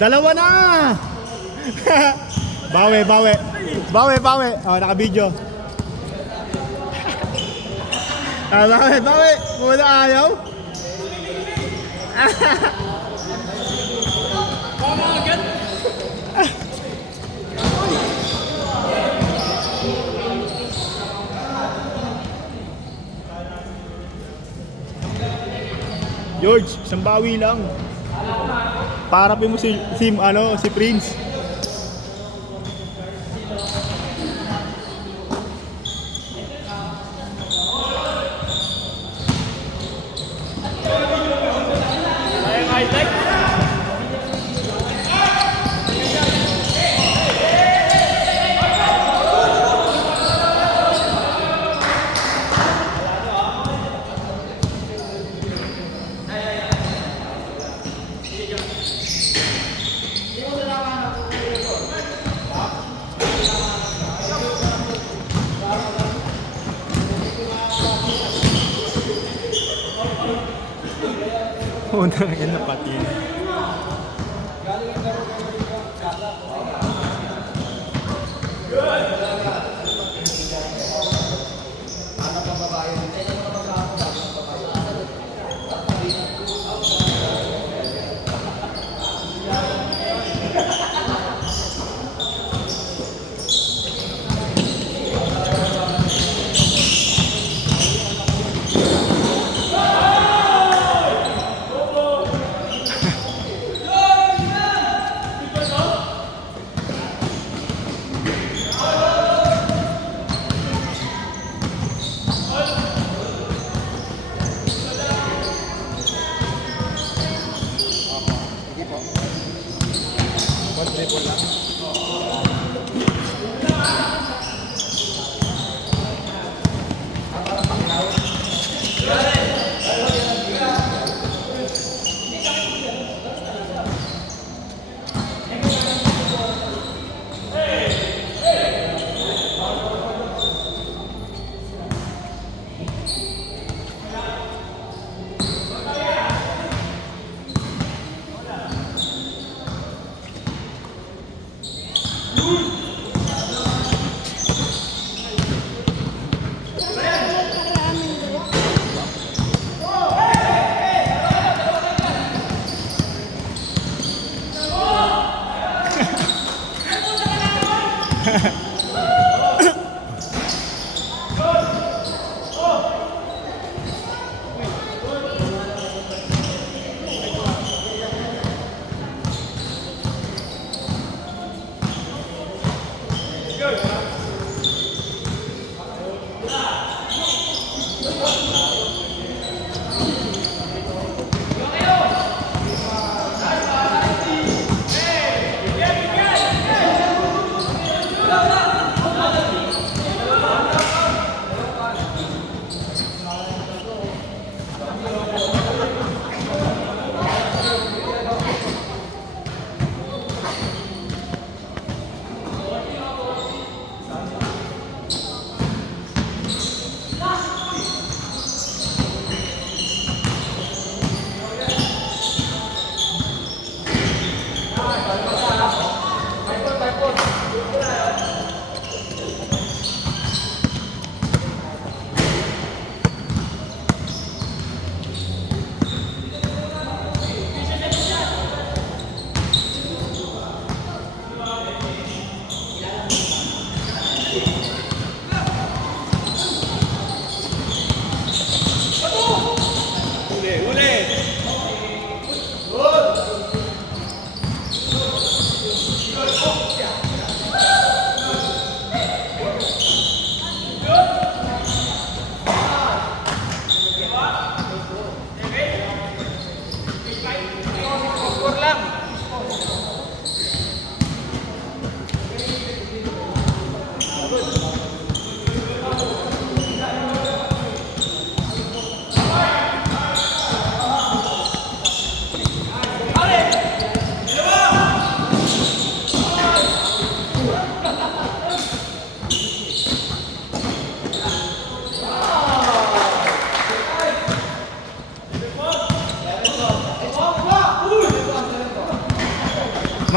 Dalawa na! Bawi, bawi. Bawi, bawi. Oh, naka-video. Bawi, bawi. Muna ayaw. George, isang bawi lang. Parapin mo si Prince. Unang ina pati.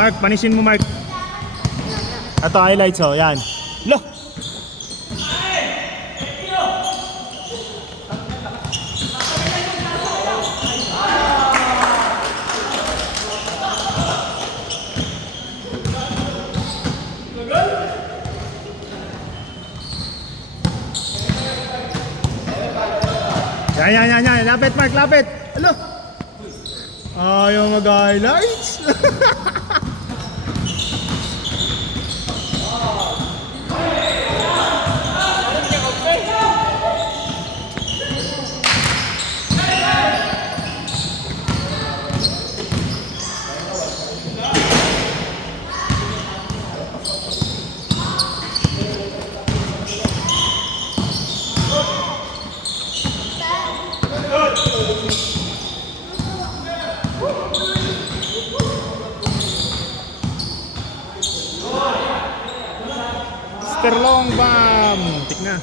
Mark, panisin mo Mark. Ito, highlights oh, yan. Lo! Yan. Lapit, Mark, lapit. Alo. Ayaw mag-highlights. Long bam. Tik na.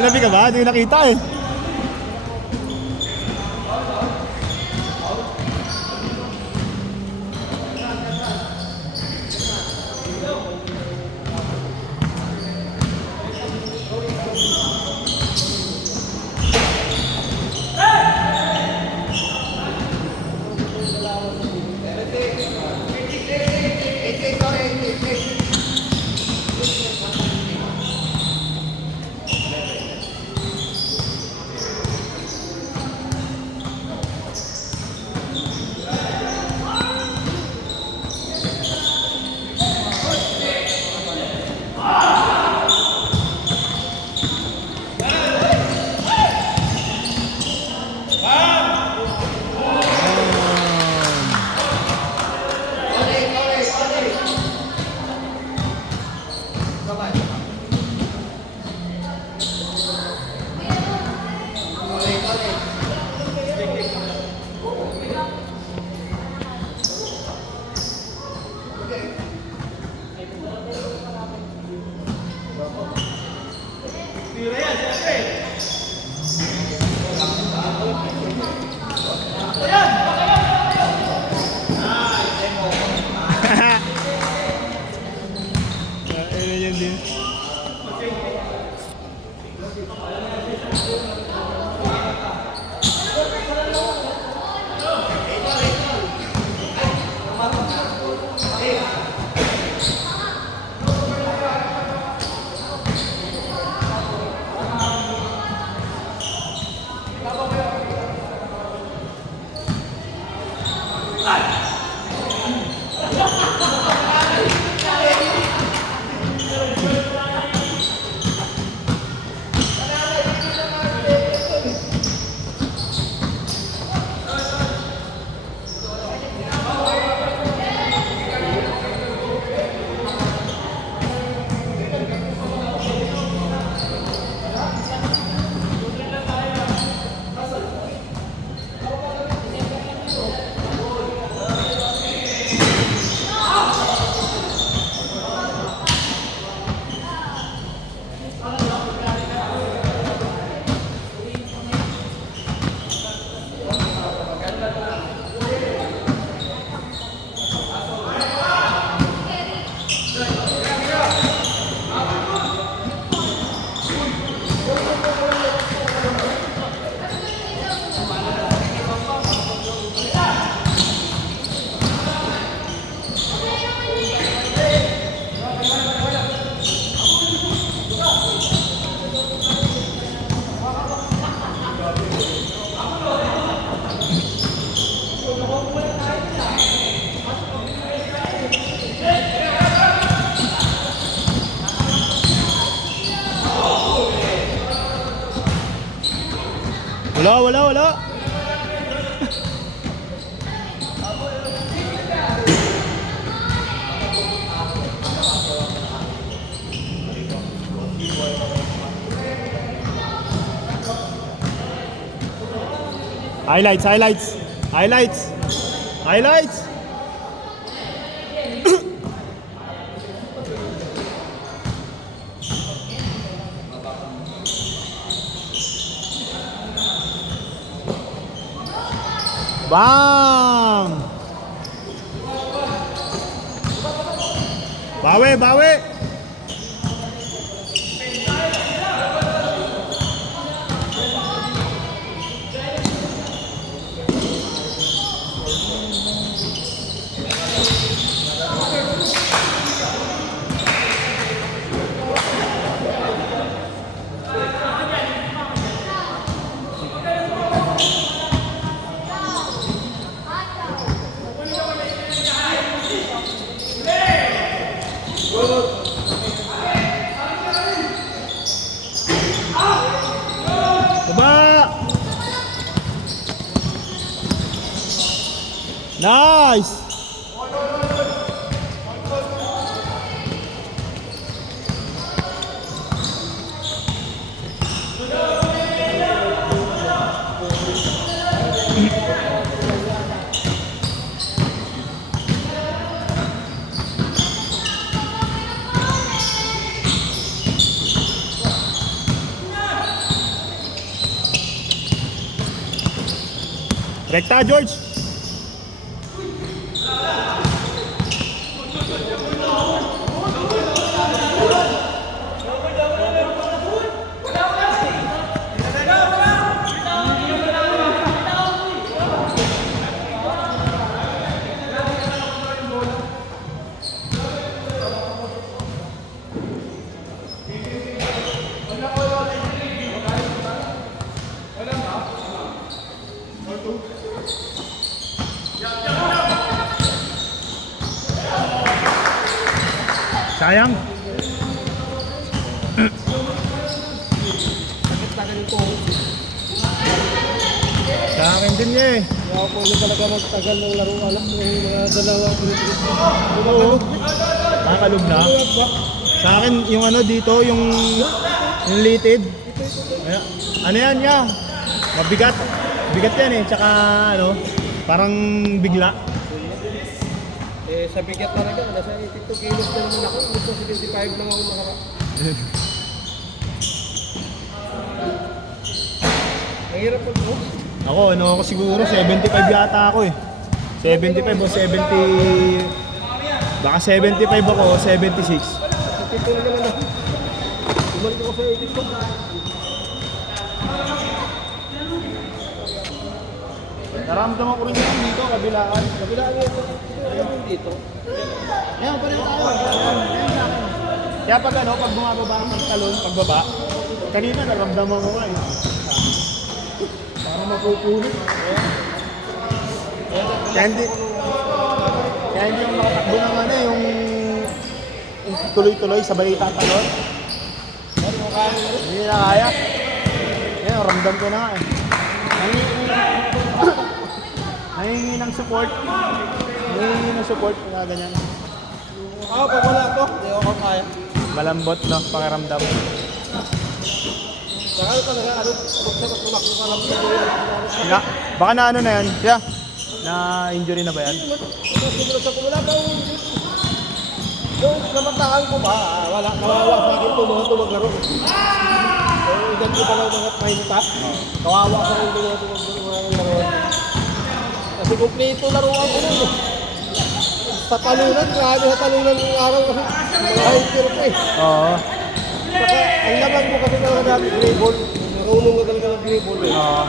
Sinabi ka ba? Hindi ko nakita eh. Wala. Highlights, highlights. Highlights. Highlights. Bang! Bawi, bawi! Baba! Nice! Rekta, George! Sayang. Sa akin din niya eh. Kaya po na talaga magtagal ng laro. Alam mo yung mga dalawang Nakakalog na. Sa akin yung ano dito, yung litid. Ano yan niya? Mabigat. Bigat yan eh. Tsaka ano, parang bigla. Eh, sa bigat talaga, nasa 82 kilos na naman ako. Gusto 75 lang ako nakara. Ang hirap po po. Ako siguro 75 yata ako eh. 75 o 70. Baka 75 ako o 76. Sa tito na naman ako. Bumalik ako sa 82. Naramdaman ko rin yan dito, kabilaan. Kabilaan nito. Ayan dito. Ayan, pareho tayo. Ayan. Kaya pag ano, pag bumababa ng talon, pagbaba, kanina naramdaman ko nga eh. Parang mapupunit. Kaya hindi yung makatakbo ng ano, yung tuloy-tuloy, sabay tatalon. Hindi na kaya. Ayan, ramdam ko na nga eh. Nangingi ng support. Nangingi ng support, kaya ganyan. Ako, pag wala to, hindi ako kaya. Malambot, no? Pakiramdam. Saka ano talaga, ano, pagsakas tumakbo ka lang. Nga, baka na ano na yan. Kaya, na injury na ba yan? Wala pa yung yung namantakan ko ba, wala, kawawa sa akin ito maglaro. So, edad ko pala mga pahinta. Kawawa sa akin ito maglaro. Kasi kumpleto laruan ko nun. Sa talunan, grabe sa talunan ng araw kasi kahit tiro ko eh. Oo. Saka, ang laman mo kasi na namin grey-ball. Marunong ka talaga ng grey-ball eh. Oo.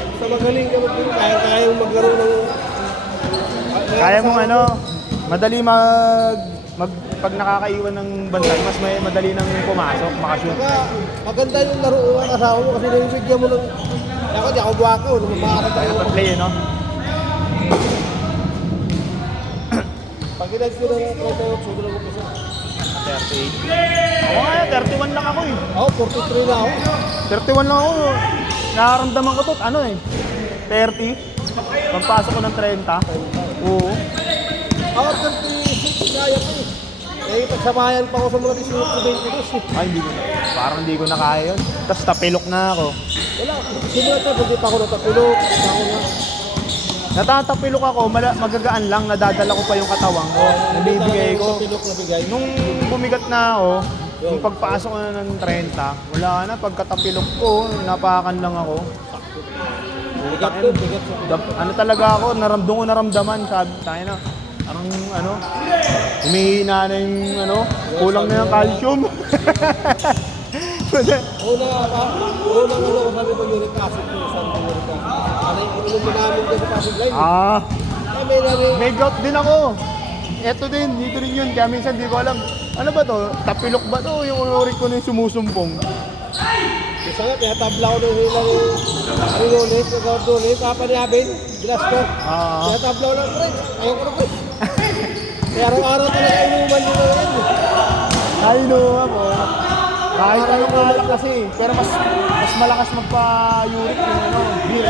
Basta magaling ka mag-grey, kaya mo maglaro ng... Kaya mong ano, madali pag nakakaiwan ng bantay, mas may madali nang pumasok, makashoot. Saka, maganda yung laro ng asawa mo kasi nabibigyan mo ng... Ako, di ako buwako, makakata Kaya ko. pag-play, no? Pag inag ko ng 38, sobrang ko isa. 38. Oo nga, 31 lang ako eh. Ako, 43 na ako. 31 lang ako. Nakaramdaman ko to, ano eh, 30. Pagpasok ko ng 30. Oo. Ako, 36 kaya ko eh. Eh, pagsamayan pa ako sa mga 18-22 eh. Ay, hindi ko na. Parang hindi ko na kaya yun. Tapos tapilok na ako. Wala, simulat siya, hindi pa ako natapilok. Ako na. Natatapilok ako, magagaan lang, nadadala ko pa yung katawang ko. Nabibigay ko. Tapilok na bigay. Nung bumigat na ako, yung pagpasok ko na ng 30, wala na, pagkatapilok ko, napakan lang ako. Bigat to, bigat siya. Ano talaga ako, naramdaman, sabi tayo na. Parang ano, humihina na yung ano, kulang na yung calcium. Unang ano, sabi ko uric acid ko, isang uric acid. Ano yung minamin ko sa Pasig Line? Eh, may nari. May gout din ako. Eto din, dito rin yun. Kaya minsan di ko alam, ano ba to? Tapilok ba to? Yung uric ko na yung sumusumpong. Isa nga, kaya tabla ko nung hilang Rilones, Nagawdones, Kapaniyabin, Bilas ko. Kaya tabla ko lang, pre. Ayaw ko na, pre. Kaya araw-araw talaga inuman nyo na yan. Ay, no, mo. Kahit anong alak kasi, pero mas malakas magpa-uric yung ano, beer.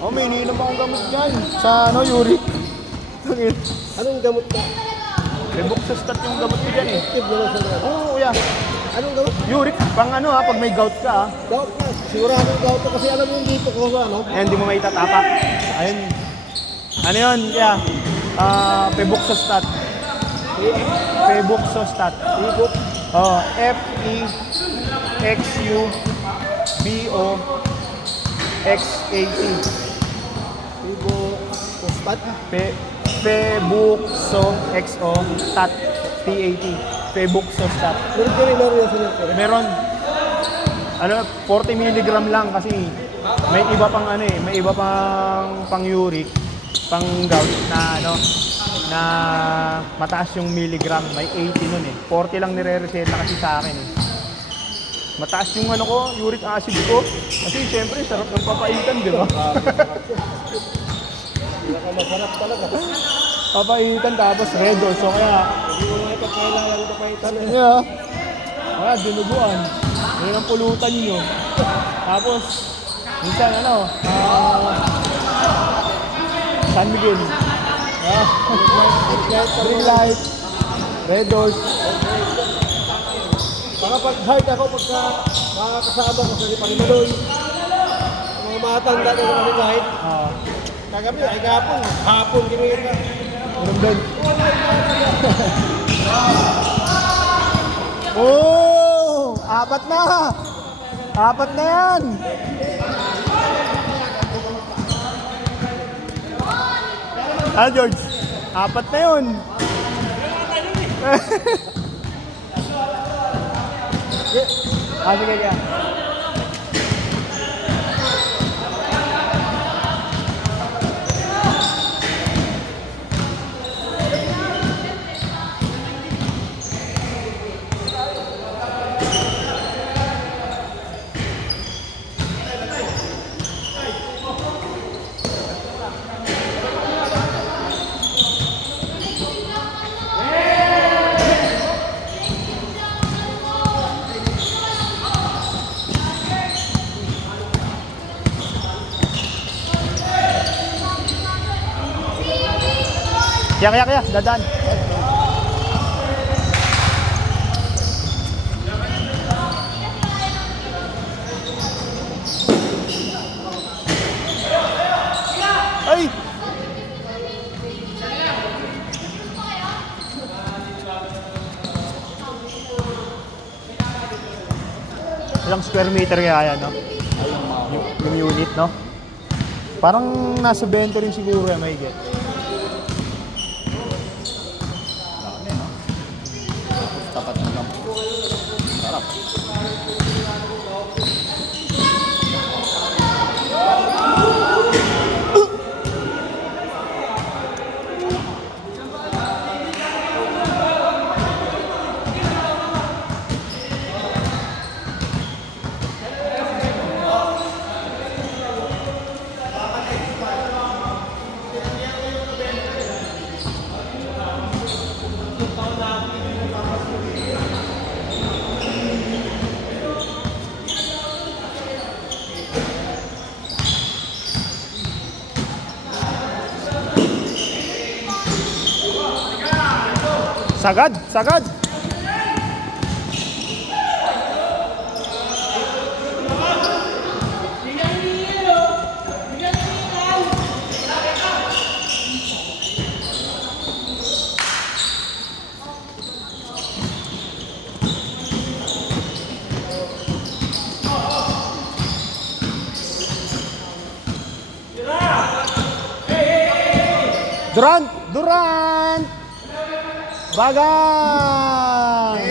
Oh, may iniinom akong gamot dyan sa ano, uric. Anong gamot ka? Rebok sa stat yung gamot ko dyan eh. Active na lang sa mga. Oo, kuya. Anong gamot? Uric, pang ano ha, pag may gout ka ha. Gout na. Siguradong gout na kasi alam mo yung dito ko sa ano. Ayan, di mo may tatapak. Ayun. Ano yun, kaya? Febuxostat. Febuxostat. Ibot. Oh, Febuxoxat. Ibo. Postat. Febuxoxat. TAT. Febuxostat. Mercury na rin sa Mercury. Meron, ano, 40 mg lang kasi may iba pang ano eh, may iba pang uric, pang gout na ano, na mataas yung milligram, may 80 nun eh. 40 lang nire-reseta kasi sa akin eh. Mataas yung ano ko, uric acid ko. Kasi syempre, sarap ng papaitan, di ba? Pinakamasarap talaga. Papaitan tapos red horse. So kaya, Hindi mo na ipagkailangan yung papaitan eh. yeah. Kaya dinuguan. Yun ang pulutan nyo. Tapos, minsan ano, San Miguel. Green light. Red horse. Baka pag hard ako, pagka makakasama ko sa Panginoy, mga matanda na naman kahit kagabi, ay hapon kami ka. Meron doon. Oh! Apat na! Apat na yan! Ah, George? Apat na yun! Sige, kaya. Kaya, dadan. Ay! Ilang square meter kaya yan, no? Yung unit, no? Parang nasa 20 rin siguro yan, may get. Tapat na lang. Sarap. Sagad, sagad. Durant! Durant! Bagay!